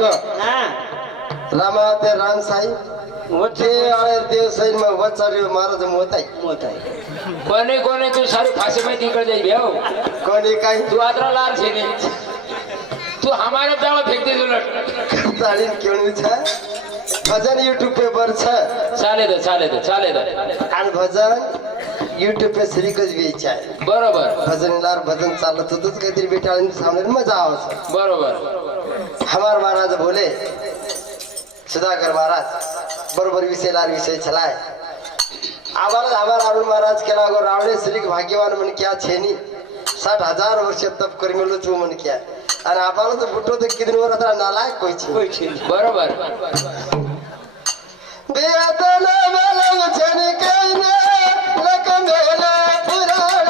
को रामा ते राम साई मोठे आळे देव साई मग वचारी महाराज मोताई कोणी कोणी तू सारी फाशी में निकल जाई भेव कोणी काय तू आदरा लार छे ने तू हमारे जावा फेंक दे उलट ताळीन केवण विचार भजन यूट्यूब पे बर छ चाले दे आणि भजन यूट्यूब पे श्रीकच व्यायचे आहे बरोबर भजनदार भजन चालत होतच काहीतरी बेटाळीने सामने मजा आवाज बरोबर हमार महाराज बोले सुधाकर महाराज बरोबर विषय चलाय आम्हाला हमार अरुण महाराज केला गो रावणे श्री भाग्यवान मन क्या छेनी 60,000 वर्ष तप कर मिलो तू मन क्या आणि आम्हाला तर बुटो तर किती वर आता नालायक कोई बरोबर बेअदल मला छेनी काही ना लक मेला पुराण माई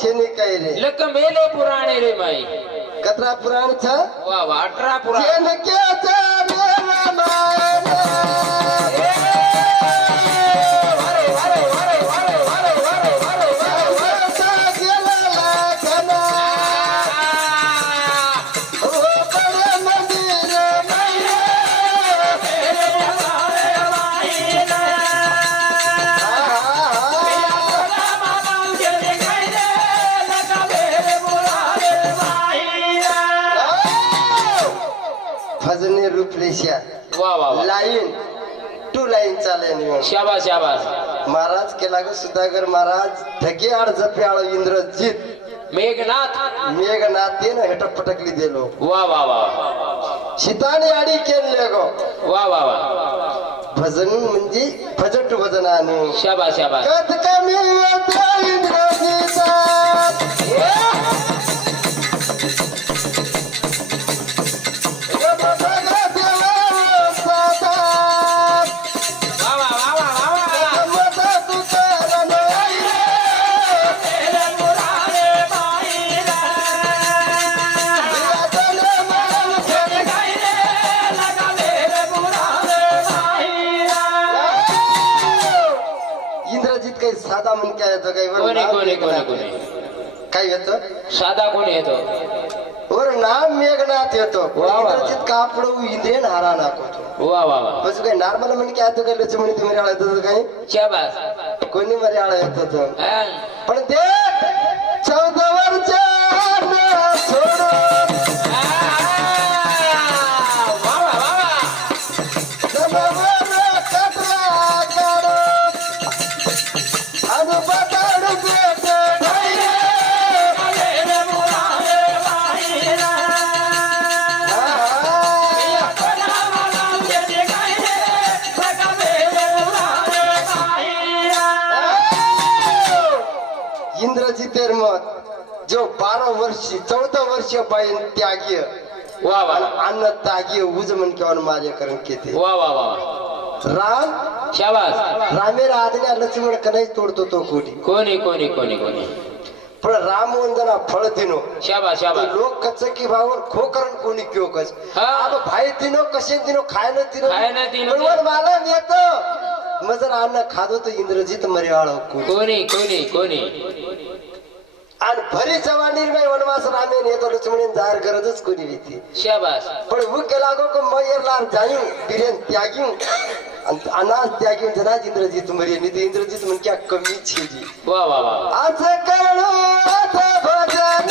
छेनी काय रे लक मेले पुराणे रे माई कतरा पुराण छ वा 18 पुराण छेन क्या छ मेरा मायना भजने रूपरेषा वा लाईन 2 लाईन चालेल शाबास महाराज केला ग सुधाकर महाराज धगे आड जपे आळ इंद्रजित मेघनाथेन हेटक पटकली दिलो वा सीताने आडी केले गो वा भजन म्हणजे भजट भजन आणि शाबास कथ कमी इंद्रजिता साधा म्हण काय येतो कोणी काय येतो साधा कोणी येतो वर नाम मेघनाथ येतो इंद्रजित कापडू इंद्रियन हारा नाको वा बस काय नॉर्मल म्हण काय येतो काय लक्ष्मणी तुम्ही आळा येतो काय शाबास कोणी मरे आळा येतो तो पण ते 14 वर्ष सोडून इंद्रजितेर मत जो 14 वर्ष पाहिन त्यागी वा अन्न त्यागी उज मन केवन माझे करून केते वा राम शाबास रामेर आदल्या लक्ष्मण कनाई तोडतो तो कोणी पण राम वंदना फळ दिनो शाबास लोक कच की भावर खो करण कोणी क्यों कच अब भाई दिनो कसे दिनो खाय न दिनो पण मला नेतो मजर अन्न खादो तो इंद्रजित मरेवाळो कोणी आणि भरी जवानीर बाई वनवास रामेन येतो लक्ष्मण जार गरजच कोणी भीती शाबास पण वो केला गो को मयर लार जायू बिरेन त्यागी अनाज त्यागी जना इंद्रजित मरे निधी इंद्रजित मन क्या कमी छेजी वा आज कळो आता भजन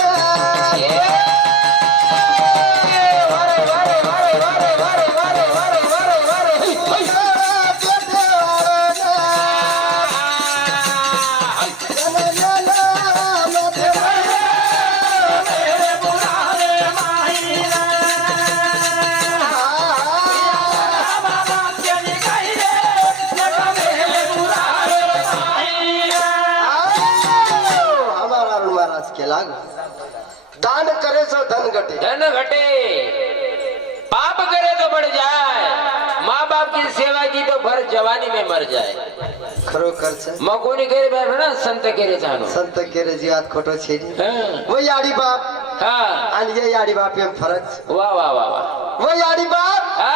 धन घटे धन घटे, पाप करे तो बढ़ जाए, माँ बाप की सेवा की तो भर जवानी में मर जाए. खरोखरच मग कोणी केले पाहिजे ना संत केले जाणो. संत केरे जीवात खोटो छेडी हं. वो याडी बाप हा. आणि ये याडी बाप एम फरक वा वा वा वा. वो याडी बाप हा?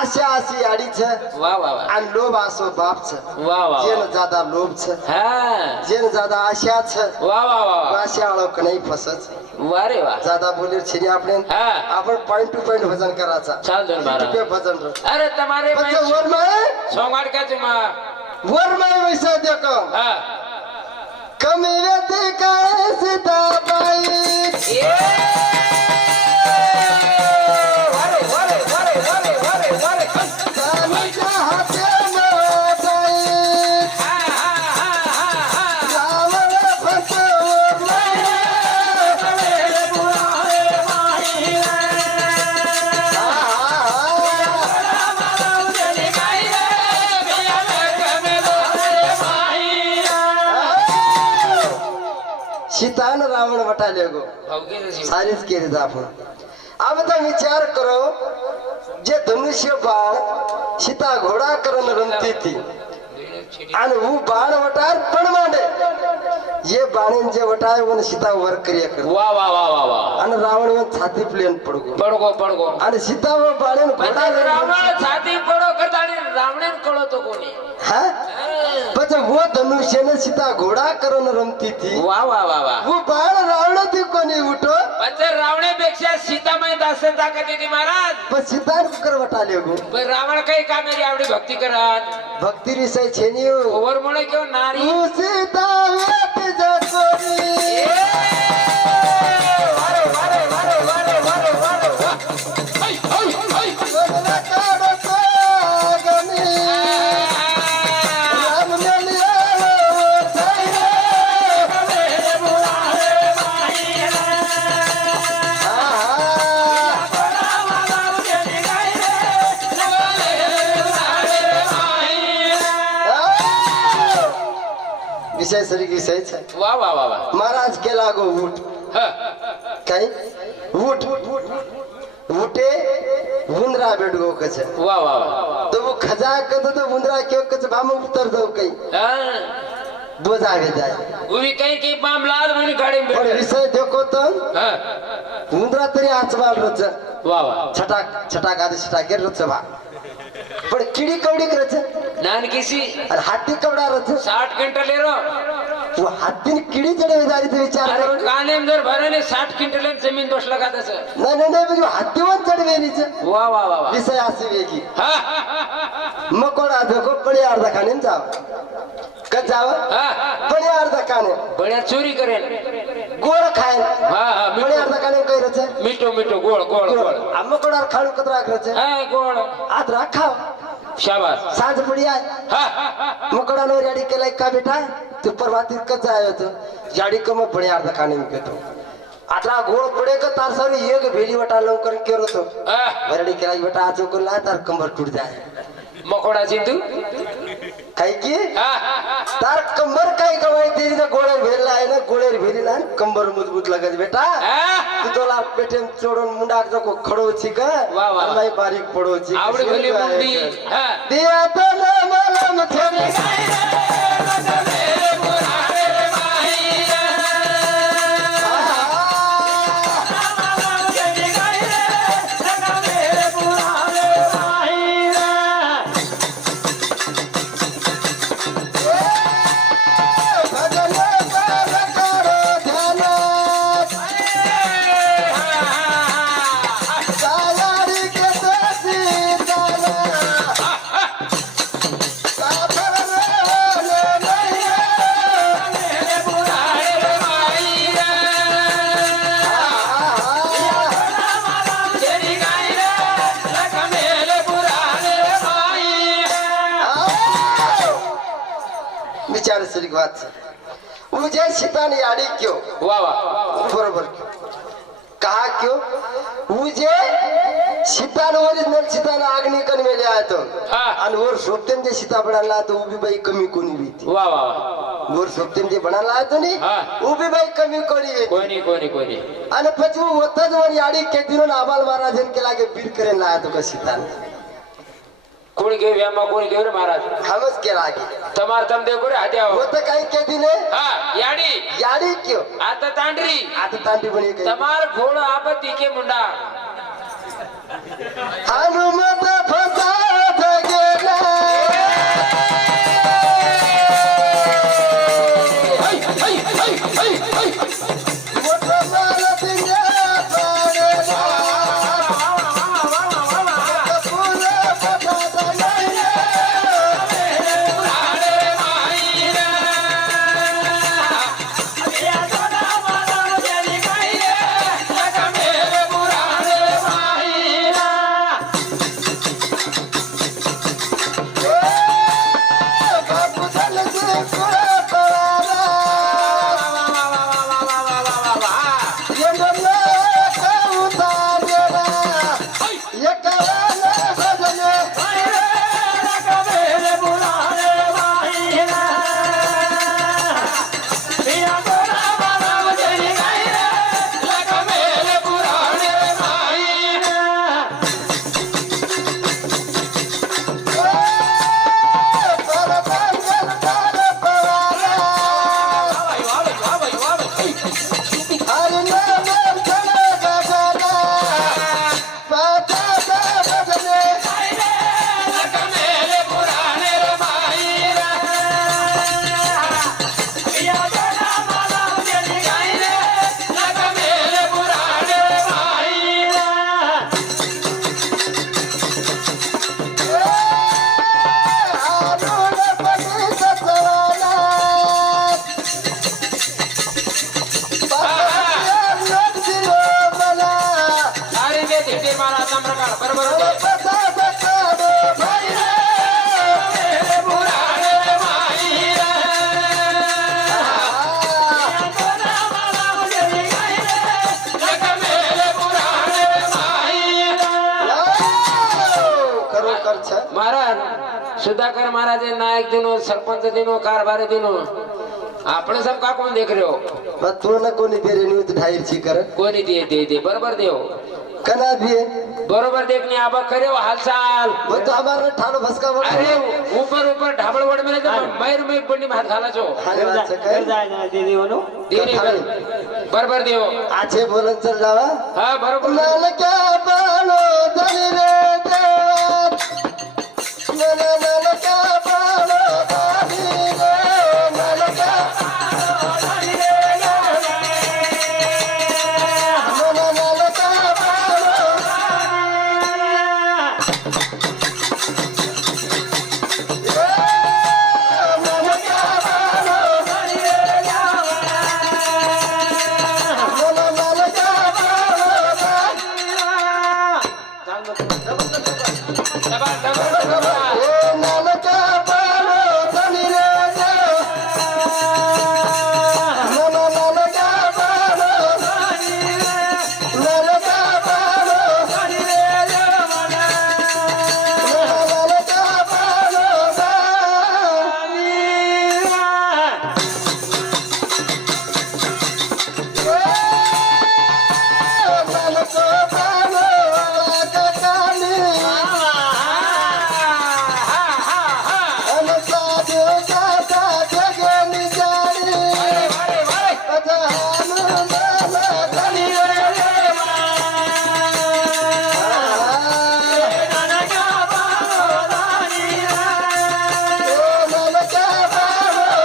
आशा आशी याडी छ वा वा वा. आणि लोभ आसो बाप छ वा वा वा. जेन ज्यादा लोभ छ हा. जेन ज्यादा आशा छ वा वा वा वा. आशा आळक नाही फसच वा रे वा. ज्यादा बोले छेडी આપણે हा. आपण पॉइंट टू पॉइंट भजन कराचा चाल दोन बारा. पे भजन रो अरे तुम्हारे बच्चा वर में सोमवार का तुम्हा. वर में वैसा देखो हा. कमी व्यक्ति काय सीताबाई ये. वारे वारे वारे वारे वारे वारे. स्वामीच्या हाते मोठाई हा हा हा हा हा. रावण फसवून सीता न रावण वटाले गो सारीच केली आपण अब तो विचार करो जे धनुष्य बाण सीता घोडा करून रमती थी आणि वो बाण वटार पण मांडे ये बाणीन जे वटाय वन सीता वर करिया कर वा वा वा वा वा. आणि रावण वन छाती प्लेन पडगो पडगो पडगो. आणि सीता व बाणीन घोडा रावण छाती पडो करता आणि रावणेन कळतो कोणी. हा पण वो धनुष्य ने सीता घोडा करून रमती थी वा वा वा वा. वो बाण रावण ती कोणी उठो पण जर रावणापेक्षा सीतामाई दास ताकद येते महाराज. पण सीता कर वटाले गो पण रावण काही कामेरी आवडी भक्ती करत भक्ती विषय छेनी हो ओवर मुळे किंवा नारी. तू सीता वेत जसोनी वारे वारे वारे वारे वारे वारे वा. ऐ, ऐ, ऐ. बदला काढतो गणी राम नलियाळो थाईरे विषय सरी विषय छे वा वा वा वा. महाराज केला गो उठ हा. काय उठ उठे वुंदरा बेट गो कछ वा वा वा. तो वो खजा कद तो वुंदरा क्यों कछ बाम उतर दो कई हा. बोजावे जाए उभी काही की पाम लाल म्हणे गाडी में पण बैठे. विषय देखो तो हा. वुंदरा तरी आचवाल रच वा वा. छटाक छटाक आदि छटाक रच बा पण किडी कवडी रच नान किसी और हाथी कवडा रच 60 क्विंटल ले रो. वो हाथी किडी चढे जारी तो विचार अरे करो काने में जर भरने 60 क्विंटल जमीन दोष लगा दस. नाही म्हणजे हातीवर चढवेलीच वा वा वा वा. विषय अशी वेगळी हा. मकोडा देखो पडी अर्धा खाणे जाव कच जाव हा. पडी अर्धा खाणे बड्या चोरी करेल. गोळ खाय हा हा. पडी अर्धा खाणे काय रच मिठो मिठो गोळ गोळ गोळ. मकोडा खाणू कतरा रच हा गोळ. आत राखाव शाबास. सांज पडी आहे हा. मकोडा नो याडी केलाय का बेटा तू परवाती कच आयो तो याडी कम पडी अर्धा खाणे में केतो आता गोळ पडे का तार सारी एक भेली वटा लवकर केरो तो हा. वरडी केला बेटा आजो को ला तार कंबर टूट जाए मकोडा चिंतू. काय की हा. तार कंबर काय गवाय तेरी ना गोळेर भेरला आहे ना गोळेर भेरीला कंबर मजबूत लागत बेटा हा. तू तोला पेटेम चोडून मुंडा को खडो छी का वा वा. नाही बारीक पडो छी आवडी भली मुंडी. हा. दिया तो ना मला मथेरे विचार श्री बात मुझे सीता ने याडी क्यों वा वा. बरोबर कहा क्यों मुझे सीतान ओरिजिनल सीतान अग्नि कन मेले आतो हा. आणि वर सोपतेन जे सीता बनाला तो उभी बाई कमी कोणी भीती वा वा वा. वर सोपतेन जे बनाला आतो नी हा. उभी बाई कमी कोणी भीती कोणी कोणी कोणी आणि પછી હોતજ वर याडी के दिनो आबाल महाराजन के लागे पीर करेन लाया तो का सीतान कोण घेऊ व्यामा कोण घेऊ रे महाराज हमस के लागे तमार तम देव करे हात्या हो. होत काही के दिने हा याडी याडी क्यों आता तांडरी आता तांडी बनी गई तमार घोड़ आपत्ती के मुंडा हनुमत फसाद गेला हाय हाय हाय हाय हाय मोठा मारतिया पाडेला कपूर फसाद नाही बापू झालं ते पुरा पळाला येणं का उतारला एकाला भजने अरे ते ढेर मारा सम्राट बरोबर महाराज सुधाकर महाराज नायक दिनो सरपंच दिनो कारभारी दिनो आपण सब का कोण देख रहे हो तू न कोणी तेरे न्यूज ढाईर ची कर कोणी दे बरोबर देव कना दिए बरोबर देखने आबा करे हो हालचाल वो तो हमारा ठानो भसका बोल अरे ऊपर ऊपर ढाबळ वड में मैर में बंडी भात घाला छो खाने वाला सकाळ बरोबर देव आछे बोलन चल लावा हा बरोबर नाल क्या बालो धनी रे देवा नाल क्या बालो धनी रे नाल क्या नाल क्या बालो नाल क्या बालो धनी रे नाल क्या बालो ओ नाल क्या बालो धनी रे नाल क्या बालो नाल क्या बालो नाल क्या बालो नाल को बालो का काली साधु गाता जगन जारी अजहान नाल धनी नाल क्या बालो नाल क्या बालो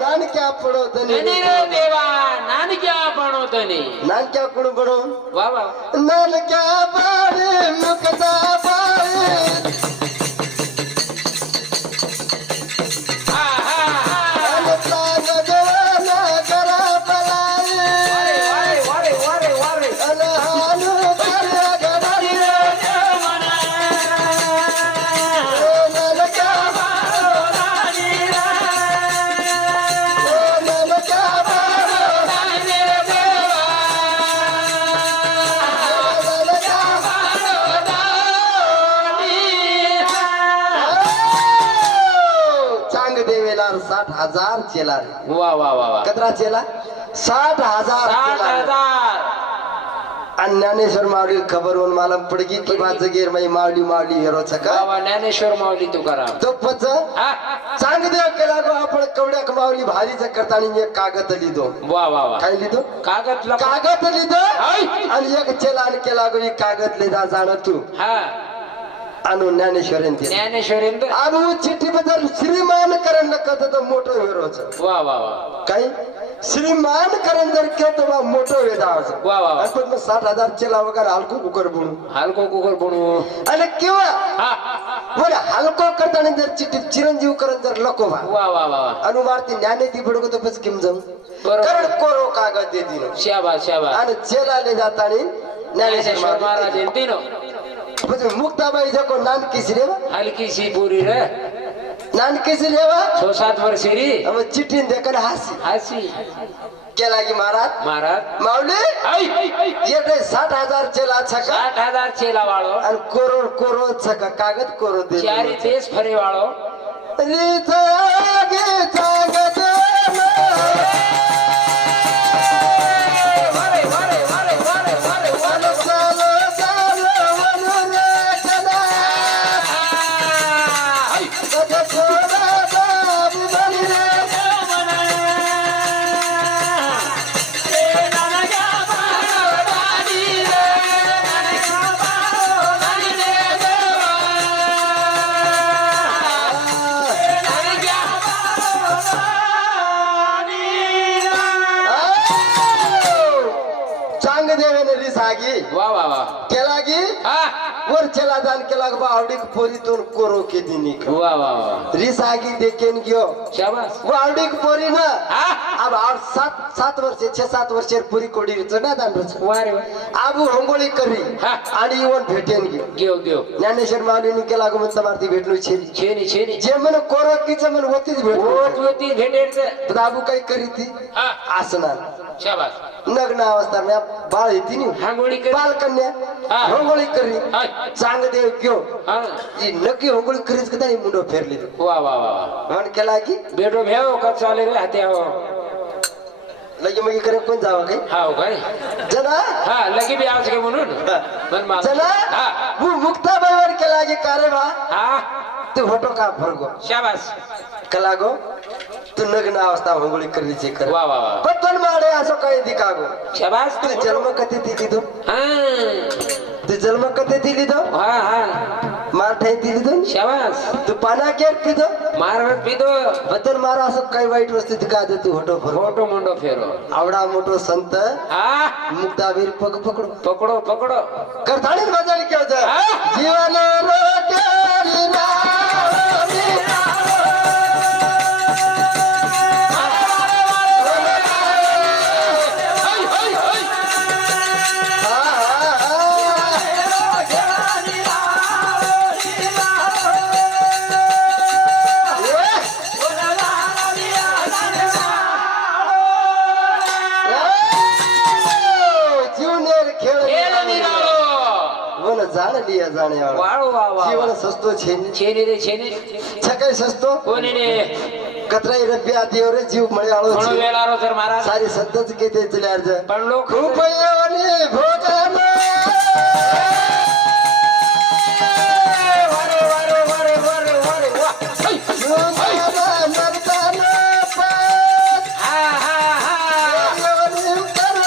नान क्या पडो धनी धनी रे देवा नान क्या बनो तनी नान क्या कुड बडो वा वा नान क्या बारे मुकता बारे हा हा हा नान प्राण जवाना करा पलाए वारे वारे वारे अलहानु करे गडरी नान क्या बारो 60,000 चेला रे. वा वा वा वा कतरा चेला 60,000 चेला रे. 60,000 आणि ज्ञानेश्वर माऊली खबर होऊन मला पडगी की माझं गेर माई माऊली माऊली हेरो छका वा वा ज्ञानेश्वर माऊली तुकाराम तो पच हा? चांग देव केला गो आपण कवड्याक माऊली भारीच करताना एक कागद लिहितो. वा वा वा काय लिहितो कागद कागद लिहितो हाय. आणि एक चेलान केला गो कागद लिहिला जाण तू हा आणून ज्ञानेश्वरेन ज्ञानेश्वरेंद्र आणू चिठ्ठी बद्दल श्रीमान करण करत तो मोठो वेरोच वा वा वा काही श्रीमान करण जर केलं तर मोठो वेदाच वा वा वा. आणि पण 60,000 चेला वगैरे हलको कुकर बनू हलको कुकर बनवू आणि किंवा हा बोले हलको करताना जर चिठ्ठी चिरंजीव करण जर लको बा वा वा वा अनु मारती ज्ञाने ती बडको तर बस किम जाऊ बरोबर. करण कोरो कागद दे दिनो शाबास शाबास आणि चेलाले जातानी ज्ञानेश्वर ज्ञानेश्वर महाराज तीनो म्हणजे मुक्ताबाई जको नानकीस रेवा हलकी सी पूरी रे नानकीस रेवा 6-7 वर्षेरी अब चिठ्ठी देखन हासी हासी केला की महाराज महाराज माऊली हाय येते 60,000 चेला छका 60,000 चेला वाळो आणि कोरो कोरो छका कागद कोरो दे चारी देश फरे वाळो रीता गे कागद वारे वारे वारे वारे वारे वारे चालो चालो वनुरे चला हाय कथा छोड़ा बाबू बनी रे चांग देवेने रिसागी वा वा वा केला की हा वर चला जान केला बा आवडीक पोरीतून कोरो के दिनी वा वा वा रिसागी देखेन गयो शाबास वो आवडीक पोरी ना हा अब 7 वर्षे 6-7 वर्षे पुरी कोडी चढा दांडच वारे आबू होंगोळी करी हा. आणि येऊन भेटेन गे घेऊ घेऊ ज्ञानेश्वर माऊलीने केला गो म्हणता मारती भेटलो छेली छेनी छेनी जे म्हण कोरो कीच म्हण होतीच भेटलो ओट होती भेटेल आबू काही करी ती हा आसना शाबास नग्न अवस्था में बाळ येती नी हांगोळी कर बाल कन्या हा. होंगोळी करी हाय. चांग देव क्यों हा जी नक्की होंगोळी करीच कदा मुंडो फेरली वा वा वा म्हण केला की बेटो भेव का चाले रे हाते हो लगे मग करे कोण जावा काही हाव काय जना हा लगी बी आज के म्हणून पण मा जना हा वो मुक्ता बाईवर केला की कारे बा हा तू फोटो का फरगो शाबास कला गो तू नग्न अवस्था होंगोळी करीची कर वा वा वा पत्तन माडे असो काही दिखागो शाबास तू जन्म कधी दिली तो हा तू जन्म कधी दिली तो हा हा मार ठाई दिली तो शाबास तू पाना केर पितो मारत पिदो बदल मारा असं काही वाईट वस्तू दिखा दे तू फोटो फरगो फोटो मुंडो फेरो आवडा मोठो संत हा मुक्तावीर पग पकडो पकडो पकडो करताळीच बदल केवज हा? जीवन रोट्यारी नावनी जाण लिया जाणे वाळो वा वा जीवन सस्तो छेनी छेनी रे छेनी छकाई सस्तो कोणी ने कतराई रब्या देवरे जीव मळे आळो म्हणून छे वेळारो सर महाराज सारी सद्धच केते चले अर्ज पण लोक कृपयोनी भोजन वारे वारे वारे वारे वारे वा सुंदर नर्तन पात हा हा हा योनी करो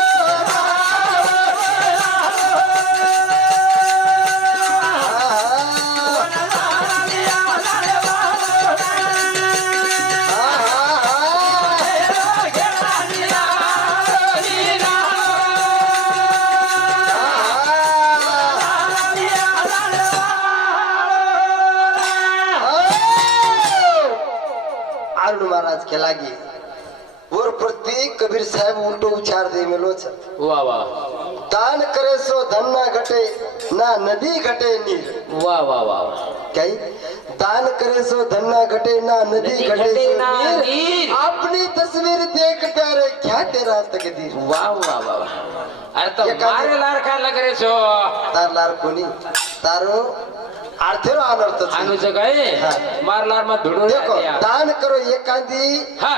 अरुण महाराज के लागी और प्रति कबीर साहेब उल्टो उचार दे मेलो छ वा वा दान करे सो धन ना घटे ना नदी घटे नीर वा वा वा कई दान करे सो धन ना घटे ना नदी नदी घटे घटे सो ना नीर नीर। अपनी तस्वीर देख प्यारे क्या तेरा तकदीर वा वा वा अरे तो एखादी- मारे लार का लग रे सो तार लार कोणी तारो आर्थेरो अनर्थ छे। आनुचं काय हा. मारलार मत भिडून देखो जाते यार. दान करो एकांदी हा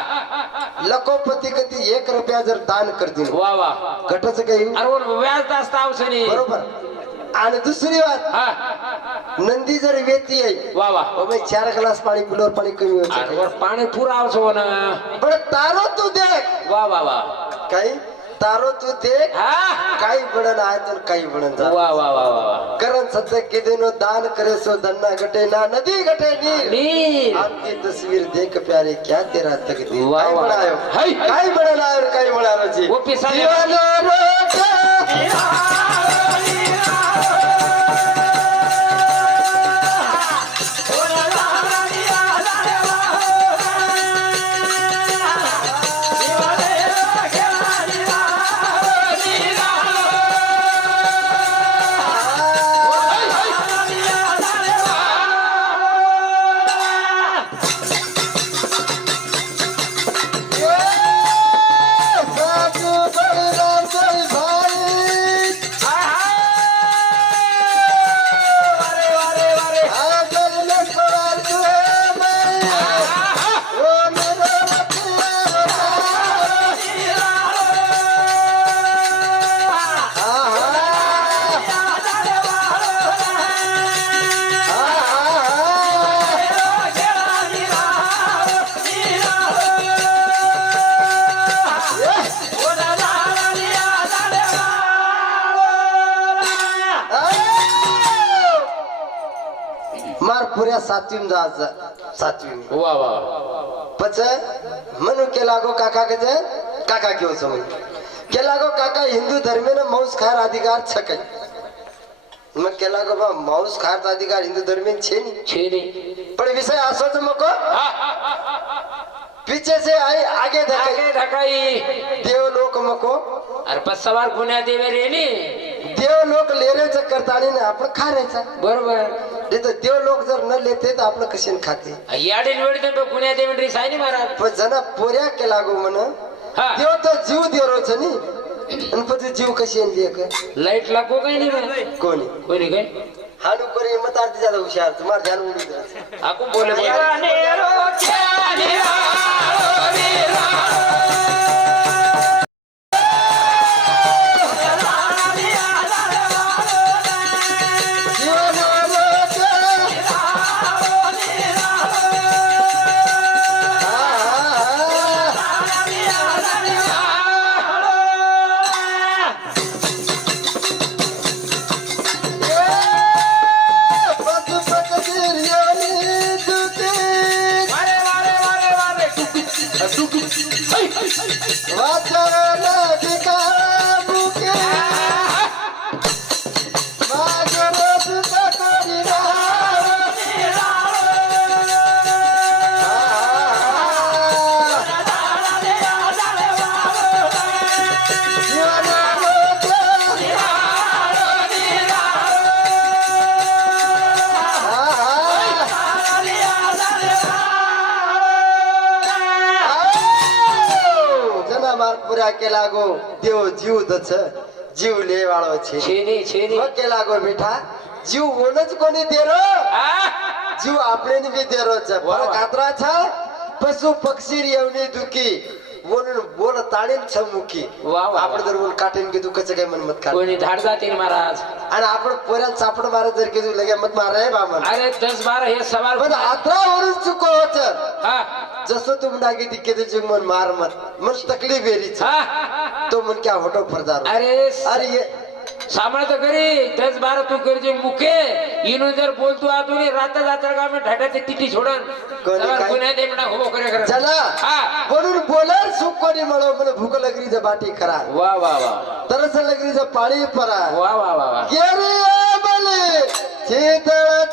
लखोपती कधी 1 रुपया जर दान कर दिन वा वा घटच काही अरे वो व्याज असतं आवसनी बरोबर. आणि दुसरी बात हा नंदी जर वेती आहे वा वा बाबा 4 ग्लास पाणी पिल्यावर पाणी कमी अरे होतं वर पाणी पुरा आवसो ना पण तारो तू देख वा वा वा काही तारो तू देख हा काही बडन आहे तर काही बडन जा वा वा वा वा करण सत्य के नो दान करे सो धन्ना घटे ना नदी घटे नीर नीर आपकी तस्वीर देख प्यारे क्या तेरा तकदीर वाह, काय वाह. बनायो हाय. काय बनायो काय बनायो जी वो पिसाने- दीवानो रोजा बाबू बलराम जय भाई आगर में सवार तुए मैं ओ मेरा मार पुऱ्या 7वीं जायचं 7वीं वा वा पच म्हणून केला गो काका कजे काका घेऊ समज केला गो काका हिंदू धर्मेनं मांस खार अधिकार छकै मग केला गो बा मांस खार अधिकार हिंदू धर्मेन छे नहीं छेनी पण विषय असो तो मको हा पीछे से आई आगे धके आगे ढकाई देव लोक मको अरे पण सवार पुण्या देवे रेली देव लोक लेरेचं करतानी ना आपण खायचा बरोबर नाही तर देव लोक जर न लेते तर आपलं कशीन खाते याडील वेळ तर पुण्या देवे रिसायनी महाराज पण जना पोऱ्या केला गो म्हण हा. देव तर जीव देरोच नी आणि पण जीव कशी आणली का लाईट लागू काही नाही बरं. कोणी कोणी काय हाडू करी मतारती ज्यादा हुशार तुम्हार ध्यान उड़ी दे आपण बोले जीवन रोके पग पग दिरियोनी दुती वाचन दिका बुके मागरत तकोरीना जीवन रोके जना मार्ग पुरा केला गो देव जीव दच जीव ले वाळो छे छेनी छेनी मग केला गो बेटा जीव ओनच कोणी देरो जीव आपले बी देरो छ वा. फरक आत्रा छ पशु पक्षी येवने दुखी बोलून बोल ताणीन छ मुखी वा, वा. आपण जर बोल काटेन की तू कसं काय मन मत काढ कोणी धाड जातील महाराज आणि आपण पोऱ्यात सापड मारत जर की तू लगे मत मारे बामन अरे 10-12 हे सवार पण आत्रावरून चुको होत हा जसं तुम डागी दिखे ते जुग मन मार मत मन तकलीफ बेरी छ हा तो मन क्या होटो फरदार अरे अरे ये सांभाळ तर करी 10-12 तू करजे मुके इनो जर बोलतो आतुनी रात जात्र का में ढाढाचे तिटी छोडन कोणी सवार काय? पुण्या दे म्हणा हो करे करे चला हा. बोलून बोलर सुख कोणी म्हणो मला भूक लगरीचं बाटी करा वा वा वा तरस लगरीचं पाणी परा वा वा वा वा गेरी बले शीतळ